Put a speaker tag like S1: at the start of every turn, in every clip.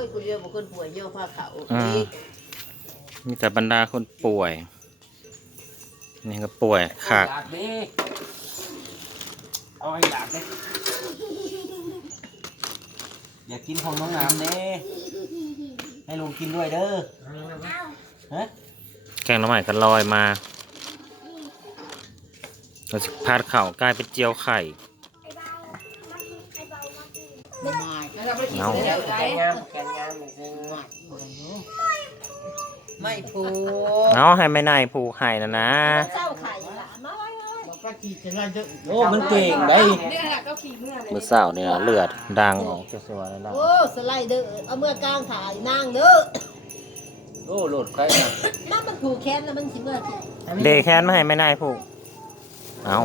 S1: ยกูเรียกว่าคนป่วยย่อผ้าขาว
S2: มีแต่บรรดาคนป่วยนี่ก็ป่วยขาด
S3: เอาให้อยากเลยอยากกินของน้องน้ำเด้ให้ลุงกินด้วยเด้อฮะ
S2: แกงน้ำใหม่กันลอยมาเราจะพาดเข่ากลายเป็นเจียวไข่เอา
S3: แกงงาม
S1: ไม่ผูก
S2: เอาให้ไม่นายผูกไห่นะนะ
S1: เจ้าไข่ละมาไว้ก็จีจะไล่เยอะ
S3: โอ้มันเก่งได้
S2: มือเสาเนี่ยเลือดดังออกจากตัวเลยล่ะ
S1: โอ้สไลเดอร์เอาเมื่อกลางถ่ายนางเด้อ
S3: โอ้โหลดใครนะ
S1: น้ำมันผูกแขนแล้วมันสิเมื่อที่
S2: เดแค้นไม่ให้ไม่นายผูกเอา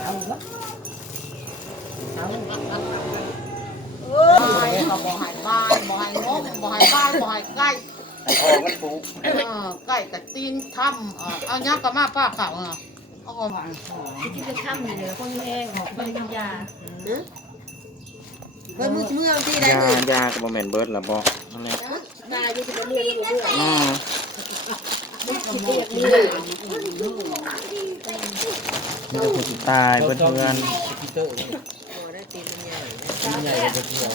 S1: โอ้ยเขาบ่ให้บ้านบ่ให้งมบ่ให้บ้านบ่ให้ใกล้
S3: ให้คอมันปู
S1: ใกล้กับตีนถ้ำเอาเนี้ยก็มาป้าเขาเอาของ
S4: ที่จะทำอยู่เลยคนแห้งออกไปยา
S1: เพิ่นมือเมื่อที่ใด
S2: ยา
S1: เลย
S2: ยากับบะแมนเบิร์ดละบ่นั่นแหละ
S1: ตายอยู่ที่เมื่อที่เมื่อ
S2: อืม
S1: คิดเรียกนี่
S2: มันจะถูกตายเบิร์ดเพื่อน
S3: พีเตอร์
S1: ได้ตีนใหญ่
S3: ใหญ่เลยเดียว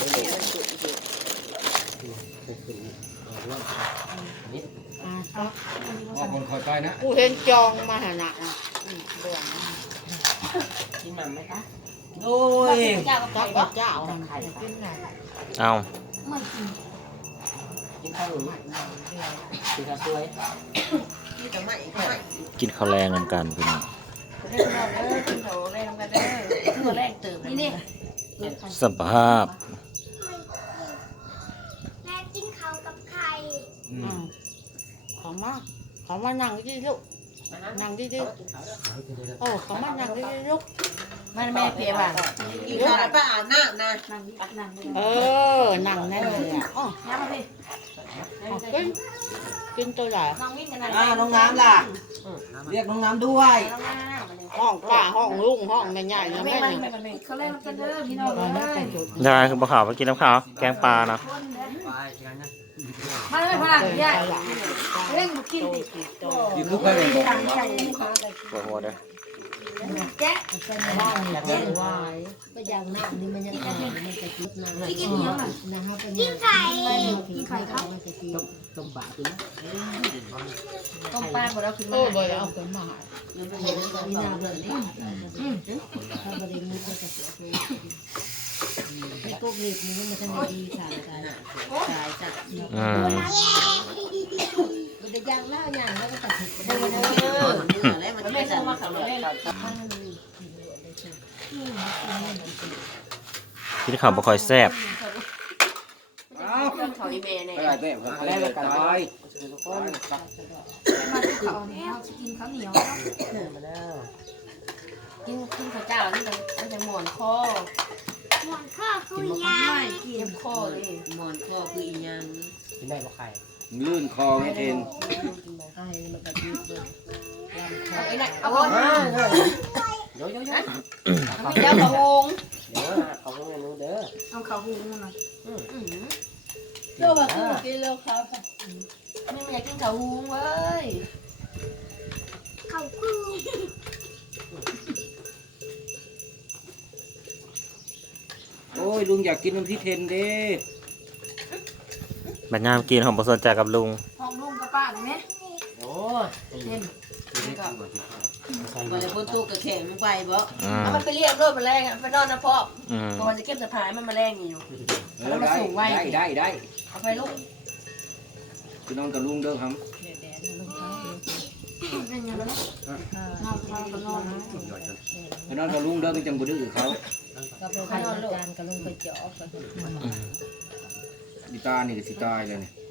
S3: ว่าคนคอยไปนะ
S1: กูเห็นจองมาหาหนักเรื่อง
S3: กินมันไหมคะโอ้
S4: ๆ
S3: ย
S4: เจ้าก็
S1: เจ้า
S4: ไข่
S1: ก็
S4: บ่
S1: เจ้ากินไหน
S2: เอา
S4: ไม่กิน
S3: กินข้าวหรือกินข้าวสวย
S1: นี่แต่ไม่
S2: กินข้าวแรงกันกันพี่น้อง
S4: เล่นเราเด้อกินโถแรงกันเด้อตัวแรกเติมนี่
S2: สภาพ
S5: แม่กินเขากับไข่
S1: เขามานั่งที่ลูกนั่งที่โอ้เขามานั่งที่ลูก
S4: มันแม่เพียบ้าง
S1: กินข้าวแล้วไปอาบน้ำนะ
S4: นั่งนั่ง
S1: นั่งแน่เลยอ่ะอ๋อ
S4: น้ำมาพี่
S1: กินตัวใหญ่
S4: น้องวิ่งกันนะ
S3: น้องน้ำล่ะเรียกน้องน้ำด้วย
S4: น้องน้ำ
S1: ห้องป้าห้องลุงห้องใหญ่ๆนะ
S4: ไม่
S1: แม่
S4: ไม่ไม่เขาเล่นกันเด้อพี่น้องเลย
S2: ยายคือบ่ขาวไปกินน้ำขาวแกงปลานะ
S4: มาเลยพลังใหญ่เล่นบุกินดิ
S3: กินลูกไปเลย
S4: ตังใหญ่
S2: ปวดหัวเด้อ
S4: แจ๊ะ
S1: วายก็ยังน้ำนี่มันยังมันจะกินน้ำ
S4: ที่กินเหนียวน่ะ
S1: นะครับ
S5: กินไข่
S4: กินไข่ครับ
S1: มันจะกิน
S3: ต้มบะตัวนี้
S4: ต้มปลาหมดแล้วขึ้นมา
S1: โอ้บ่เอาขึ้นมาเห็นแล้วก็มีน้ำเลยถ้าประเด็นนี้ก็จะเสียไปไอ้พวกนี้มันไม่ทันดีค่ะตายจัด
S2: อืม
S1: มันจะย่างหน้าย่างแล้วก็ตัดผิด
S4: เนื้อแล้วมันไม่ต้องมาขับรถเล่น
S2: กินข้าวบ่ค่อยแซ่บ
S4: เขาอีเมย์เนี่ย
S3: ไปไหนแบบเขาแรกกันตาย
S4: มาเขาเนี่ยกินข้าวเหนียวกินข้าวเจ้านี่มันจะหมอนคอ
S5: หมอนข้อคุยยา
S4: กินคอเลย
S1: หมอนข้อคืออีหยัง
S3: กินได้บ่ไข่ลื่นคอไม่เทน
S1: ไอ้มันก็ยืดเลย
S4: ไอ้ไหนเอาคน
S3: โยโย่
S4: เจ้าเขาหง
S3: เดี๋ยวเขาก็ไม่รู้เด้อ
S4: เอาเขาหงนั่นน่ะ
S1: เจ้าว่าคือกินแล้วครับ
S4: ไม่อยากกินเขาหงเว้ย
S5: เขาคือ
S3: โอ้ยลุงอยากกินน้ำพริกเทนเด้
S2: บัดยามกินของบ่สนใจกับลุง
S4: ห้องลุงกับป้าตรงนี้
S3: โอ้ย
S4: เต็ม
S1: มันจะพ้นตู้กระแข่งมันไปบ่
S2: อืม
S4: เอามันไปเรียกด้วยมาแรงอ่ะไปนอนนะพ่อ
S2: อืม
S4: พอจะเก็บสะพายมันมาแรงอยู่
S3: ได้
S4: เอาไปลูก
S3: พี่น้องกับลุงเด้อครับ
S4: เป็นยังไงนอนก็นอน
S3: พี่น้องกับลุงเด้อเป็นจังบุดื้อเขา
S1: ก็ไปทำการกระลงไปเจาะกัน
S3: ดิตานี่ก็สิตายเลยนี่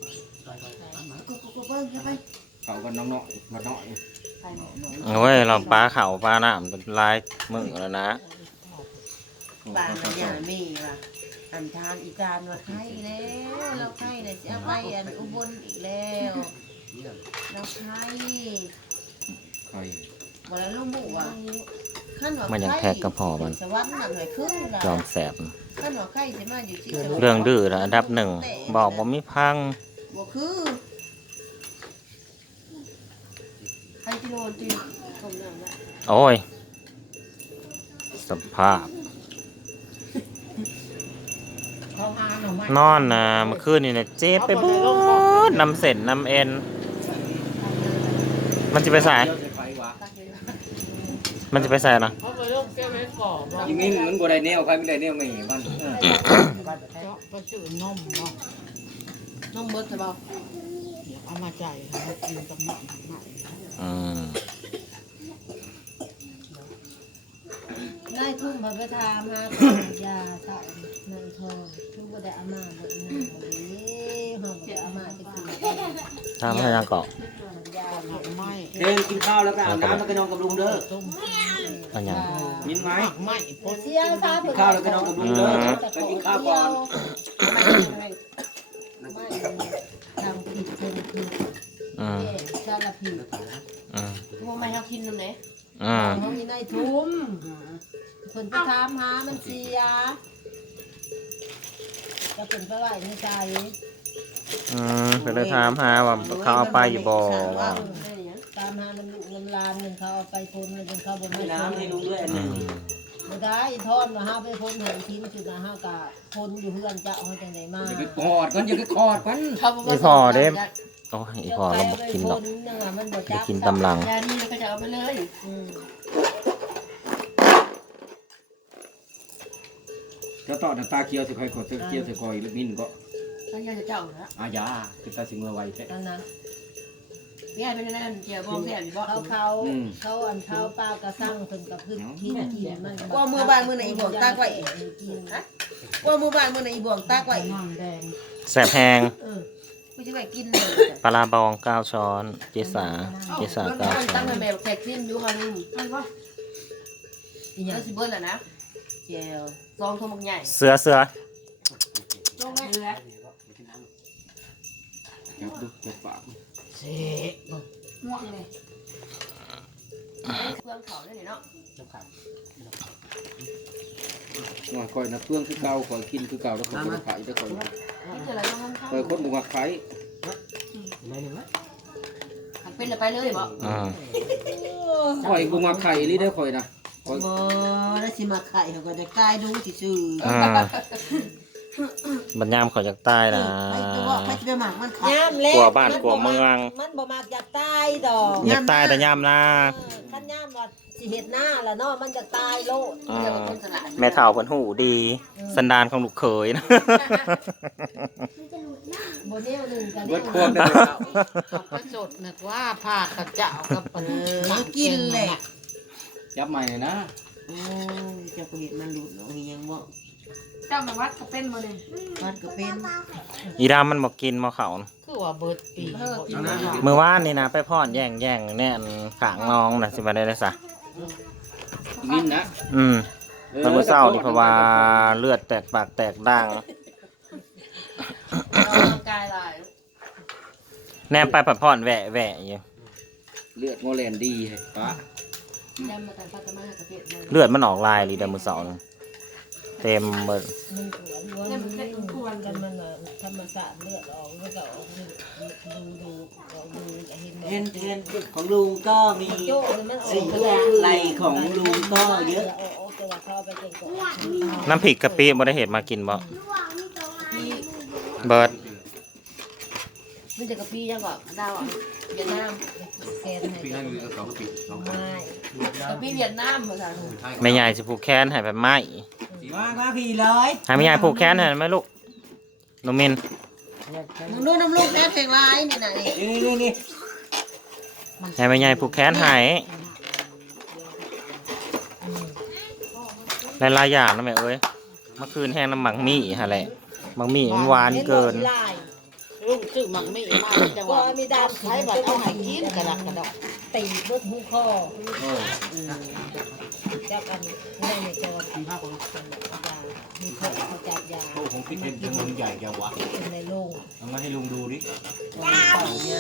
S3: เขาก็น้องๆมาหน่อย
S2: โอ้ยเราปลาเขาปลาน้ำลายมึงแล้วนะ
S1: บ้านมันยังมีว่ะอันทานอีจานว่าไข่แล้วเราไข่เลยจะไปอันอุบลอีกแล้วเราไข่
S3: ใคร
S1: บ่แล้วลูกบุว่ะ
S2: มันยังแท็กกระเพาะมัน
S1: สวรรค์น่ะหน่อยขึ้นล่ะ
S2: จอมแสบ
S1: ขั้นว่าไข่สิมาอยู่ที่สวรรค์
S2: เรื่องดื้อนะอันดับหนึ่งบอกว่ามีพัง
S1: บ่คือ
S4: ใครที่โดนตีผมนั่นแหละ
S2: โอ้ยสภาพ
S1: เขาหาหน่อไม้
S2: นอนนะเมื่อคืนนี่เนี่ยเจ็บไปหมดน้ำเส้นน้ำเอ็นมันจะไปใส่
S3: เดี๋ยวจะไปวะ
S2: มันจะไปใส่นะ
S1: เขาไปลงแก้ไว้ก่อน
S3: ยิงนี่มันบ่ได้แนวใครไม่ได้แนวไม่มัน
S1: ก็จืดนมเนาะ
S4: น้องเบิร์ดใช่ป่ะ
S1: เดี๋ยวเอามาจ่ายให้กินกับหนักหนัก
S2: อืม
S1: ได้ทุ่มพอไปทามายาเต่านั่นทองทุ่มก็ได้อามาบ่อีนั่นบ่ดีห้องก็ได้อามาไปกิน
S2: ทำให้ยังเกาะ
S1: ยาหนักไม้
S3: เดินกินข้าวแล้วก็อาบน้ำแล้วก็นอนกับลุงเด้อ
S1: ต้ม
S2: อันยัง
S3: ยินไหม
S1: ไม่ปวดเสียซา
S3: กินข้าวแล้วก็นอนกับลุงเด้อไปกินข้าวก่อน
S1: ไม่ทำผิดเป็นผิด
S2: อืม
S1: สารผิด
S2: อืม
S4: ว่าไม่เขากินน้ำไหน
S2: อืม
S1: เขามีนายทุ่มคนไปถามหามันเสียจะเป็นไปไหวในใจ
S2: อืมก็เลยถามหาว่าเขาเอาไปอยู่บ่ว่า
S1: ตามหาน้ำลูกน้ำลานหนึ่งเขาเอาไปพ้นเลยจนเขาบน
S3: ให้
S1: ไม่
S3: น้ำให้ลุงด้วยอัน
S2: อื
S3: นึง
S2: ม
S1: ไม่ได้ทอนมาห้าไปพ้นหันทิ้งจุดนะห้ากะพ้นอยู่เพื่อนจะเอาจังไหนมา
S3: อย่าไปกอดกันอย่าไปกอดกัน
S2: อีพอเด้โอ้ยอีพอเราบอกกินหรอกไม่กินตำลัง
S4: ยานี่แล้วก็จะเอาไปเลย
S3: ก็ต่อตาเคียวสิใครกดเคียวสิคอยลูกนินก็
S4: ถ้ายาจะเจ้านะ
S3: อาญาคือตาสิงห์ไว้แท้
S1: นั่นนะ
S4: ยาเป็นอะไรเกี่ยวกับแผนบ่
S1: เขาอันเขาป้ากระสั่งถึงกับพึ่งกินกินมัน
S6: ว่ามือบ้านมือไหนอีบอกตากไว้
S1: กิน
S6: ว่ามือบ้านมือไหนอีบอกตากไว้
S1: น้ำแดง
S2: แสบแหง
S6: กูจะไปกินเลย
S2: ปลาบอง9 ช้อนเจสา9 ช้
S4: ตั้
S2: อง น
S4: แต่แบบแท็กซิมอยู่ค่ะลุง
S1: อีหยั
S4: แล้
S1: ง
S4: วสิเบิร์ดแหละนะ
S1: เจล
S4: ซองทงบักใหญ่
S2: เสือ
S4: ลงไหมเรือ
S3: จับดูจับปาก
S1: เสก
S4: ม่วงเลยเครื่องเขาได้เนาะ
S3: ว่าคอยนะเพื่อนคือเก่าคอยกินคือเก่าแล้วคอยบ่ขายได้คอย
S4: นี่คืออะไรต้องข้าง
S3: คอยคนบ่มาขาย
S4: หักเป็นไปเลยบ่
S2: อืม
S3: คอยบ่มาขายอีหลีได้คอยนะคอย
S6: บ่แล้วสิมาไข่เขาก็จะกลายดูสิซื่อ
S2: อืมบัญญามเขาจากใต้นะ
S6: ไปจะว่าไปจะไปหมักมันขาย
S1: ย่ามเล็ก
S2: กลัวบ้านกลัวเมือง
S1: มันบ่มากจากตายดอก
S2: อยากใต้แต่ย่ามนะ
S1: ขั้นย่ามว่าสิเห็ดหน้าละเนาะมันจะตายโลด
S2: อื
S4: จะ
S2: ม
S4: เป็นคนสลาด
S2: แม่เฒ่าเพิ่นหูดี สันดานของลูกเขยนะ
S1: บนแนวหนึ่งกัน
S3: เบิดควบได้
S1: กระจดนึกว่าผ้ากระเจ้ากับปัน
S6: กินเลย
S3: จับใหม่นะ
S6: โอ้ยเจ้าก็เห็นมันหลุดออกยังบ่
S4: เจ้ามาวัดก็เป็นบ่เลย
S6: มันก็เป็น
S2: อีดามันบอกกินมาเขาน่ะ
S1: คือว่าเบิดปี
S2: เมื่อวานนี่นะไปพอดแย่งแน่นขางน้องน่ะสิบ่ได้เลยซะ
S3: นินนะ
S2: อืมตอนมื้อเช้านี่เพราะว่าเลือดแตกปากแตกด่าง
S4: ออกกำลังกายหลาย
S2: แนมไปผัดพอนแหวะอยู่
S3: เลือดโมเลนดีเฮ้ยปะ
S4: ยำมาแต่พัฒนาประเทศเลย
S2: เลือดมันออกลายลีเดอมื้อเช้านี่เต็มเบิด
S1: มันหัวล้วนมันไม่ควรกันมันธรรมศาสตร์เลือดออกแล้วก็ออกดูจะเห็น
S3: เห็นของลุงก็มี
S1: โจ้มันออก
S3: สิ่งอะไรของลุงก็เยอะ
S1: ออกตัวเข้าไปจนก่อน
S2: น้ำพริกกะปิบ่ได้เห็ดมากินบ่
S5: ล่วงนี่ตัวมา
S4: พี่
S2: เบิด
S4: มันจะกะปียังก่อนดาวเวียดนาม
S1: แกนให้ไม่
S4: กะปีเวียดนามภาษา
S2: แม่ยายสิผูกแขนให้แบบไม้
S3: มาพี่เลย
S2: ให้แม่ยายผูกแขนให้ไหมลูกน้องมิน
S6: มึงดูน้ำลูกแท้แทงลายนี่น่ะนี่
S3: นี่
S2: ให้แม่ยายผูกแขนให้หลายๆอย่างนะแม่เอ้ยเมื่อคืนแห้งน้ำหมักมี่ฮะแหละหมักมี่มันหวานเกิน
S1: ลุงซื้อมักไม่มาจังหวะมีดามใช้บัตรเอาให้กินกระดักกระดอกตีเบิดหูคอจับอันไม่ในจอมีผ้าของมีเขาจับยา
S3: โอ้ผมคิดเป็นจำนวนใหญ่จะวะ
S1: เป็นในโรง
S3: เอามาให้ลุงดูดิ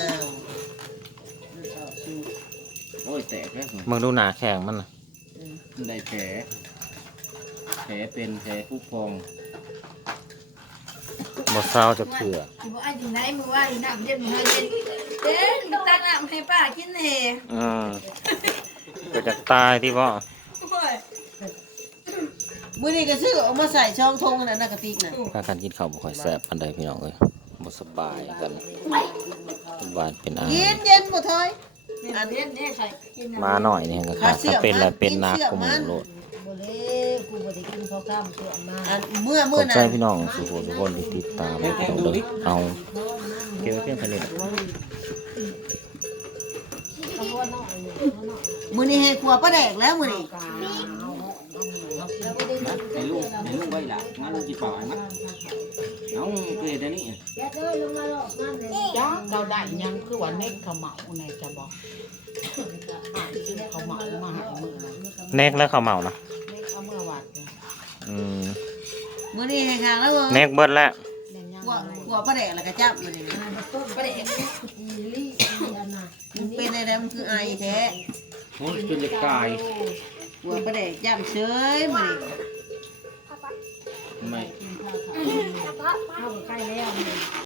S3: โอ้ยแตกแล้ว
S2: มึงดูหนาแข็งมันน่ะ
S3: ได้แผลเป็นแผลผู้พอง
S2: บ่เศร้าจะเถื่อ
S7: ที่บอกไอ้ที่ไหนมือว่าน้ำเย็นมือเย็นเต้นตักน้ำให้ป้ากินแน่
S2: ก็จะตายที่บ่
S7: โอ้ย
S6: มื้อนี้ก็ซื้อเอามาใส่ช่องทงนั่นน่ะกระติกน่ะ
S2: พากันกินข้าวบ่ค่อยแซ่บปานใดพี่น้องเอ้ยบ่สบายกันบ้านเป็นอา
S6: กินเย็นบ่ถอย
S7: อันเย็นนี่ใครกิน
S2: มาหน่อยนี่ก็ขาดถ้าเป็นแล้วเป็นนักกว่าหมู่โลด
S1: บ่เลยกูบ่ได้กินข้าวกล้ามเชื่อมา
S6: อันเมื่อ
S2: ข
S6: มื้อ
S2: อบ
S6: น่ะ
S2: ใจพี่น้องทุกคนที่ติดตามเราเลยเอาเก็บไว้เพียงเท่านี้แหละ
S6: มื้อนี้ให้ครัวป้าแดกแล้วมื้อนี้
S3: ให้ลูกไว้ล่ะงั้นลูกกินเปล่าไหมเอาเกลือเดี๋ยวนี้
S8: จ้าเราได้ยังคือว่าเน็กเขาเหมาในจะบอกชื่อเขาเหมามาหามือนะ
S2: แนกแล้วข้าวเหมานะ
S8: เน็กเขาเมื่อวัด
S6: มื้อนี้ให้ข้างแล้ว
S2: แนกเบิดแล้ว
S6: ครัวป้าแดกแล้วก็จับมื้อนี้
S7: ประเด็น
S6: มันเป็นอะไรมันคือไอแท้
S3: โอ้ยเป็นเด็กกาย
S6: ครัวป้าแดกย่ำเฉยมื้อนี้
S3: ไม่
S5: กระเพาะปลา
S1: เข้าใกล้แล้ว